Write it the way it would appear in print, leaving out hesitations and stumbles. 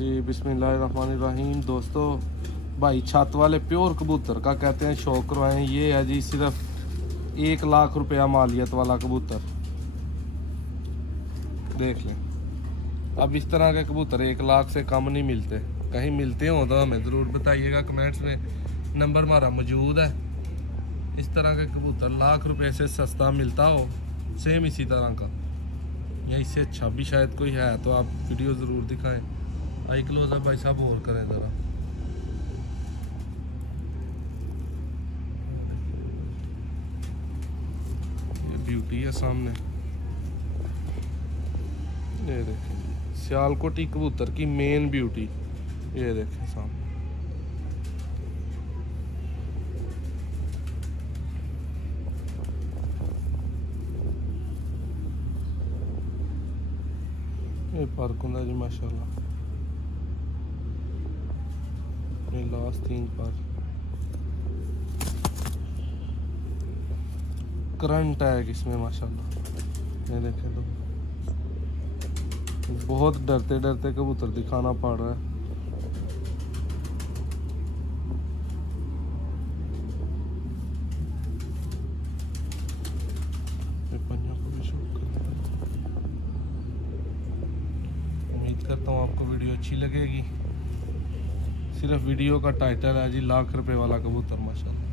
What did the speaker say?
जी बिस्मिल्लाहिर्रहमानिर्रहीम। दोस्तों, भाई छत वाले प्योर कबूतर का कहते हैं शौक करवाएं। ये है जी सिर्फ 1 लाख रुपया मालियत वाला कबूतर, देख लें। अब इस तरह के कबूतर 1 लाख से कम नहीं मिलते। कहीं मिलते हो तो हमें ज़रूर बताइएगा कमेंट्स में, नंबर हमारा मौजूद है। इस तरह के कबूतर लाख रुपए से सस्ता मिलता हो सेम इसी तरह का, या इससे अच्छा भी शायद कोई है तो आप वीडियो ज़रूर दिखाएं। आई क्लोज अप भाई साहब और करें ज़रा। ये ब्यूटी है सामने, ये देखें सियालकोटी कबूतर की मेन ब्यूटी, ये देखें सामने। ये पार्क होता जी माशाल्लाह। ये लास्ट 3 पर करंट है इसमें माशाल्लाह। ये देखें तो बहुत डरते डरते कबूतर दिखाना पड़ रहा है। उम्मीद करता हूँ आपको वीडियो अच्छी लगेगी। सिर्फ वीडियो का टाइटल है जी लाख रुपए वाला कबूतर माशाल्लाह।